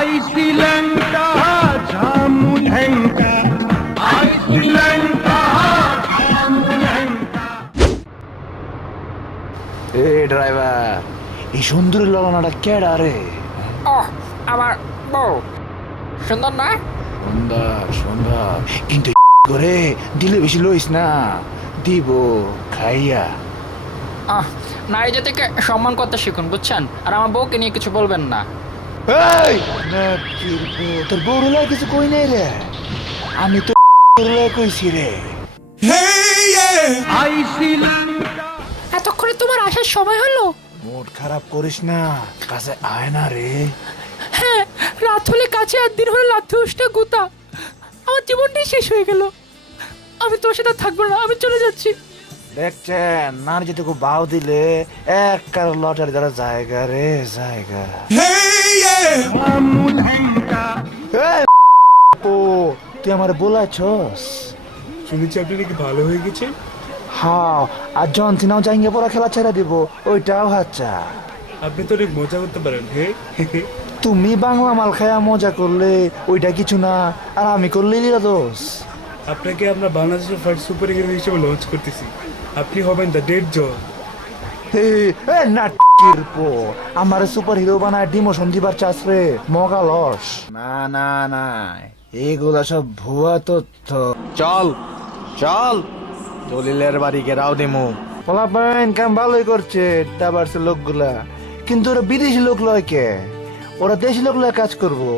Iceland Jamulanga Iceland Jamulanga এ driver, এই সুন্দরী ললনাটা কেডা রে? ওহ, আমার বউ সুন্দর না? সুন্দর সুন্দর, কিন্তু করে দিলে বেশি লইস না, দিব খাইয়া। নারী জাতিকে সম্মান করতে শিখুন, বুঝছেন? আর আমার বউকে নিয়ে কিছু বলবেন না। এই নাকির বউ, তোর বউর লাগে কিছু কই নাই রে, আমি তো কইছি রে। Iceland এতক্ষণে তোমার আসার সময় হলো? মুড খারাপ করিস না, কাছে আয় না রে। হ্যাঁ, রাত হলে কাছে আর দিন হলে লাথি উষ্টা গুতা। আমার জীবনটাই শেষ হয়ে গেল। আমি তোমার সাথে থাকবো না, আমি চলে যাচ্ছি। দেখছেন, নার যেটুকু বাউ দিলে এক কার লটারি দ্বারা জায়গা রে জায়গা। Jamulanga এই ও, তুই আমার বলাছস? শুনেছি আপনি নাকি ভালো হয়ে গেছে। হ্যাঁ, আর জন্তিনাও জাঙ্গে পড়া খেলা ছেড়ে দিব, ওইটাও হাচ্চা। আপনি তো অনেক মজা করতে পারেন। হে তুমি বাংলা মাল খায়া মজা করলে ওইটা কিছু না, আর আমি করলে লিরা দোষ। আপনাকে আমরা বাংলাদেশের ফার্স্ট সুপার হিরো হিসেবে লঞ্চ করতেছি। আপনি হবেন দ্য ডেড জন। নাটকির পো আমার সুপার হিরো বানায় ডিমোশন দিবার চাস রে, মগা লস। না না না, এগুলা সব ভুয়া তথ্য। চল চল, দলিলের বাড়ি গেরাও দেমু। পোলাপাইন কাম ভালোই করছে ডাবারছে লোকগুলা, কিন্তু ওরা বিদেশি লোক লয় কে? ওরা দেশি লোক লয় কাজ করবো।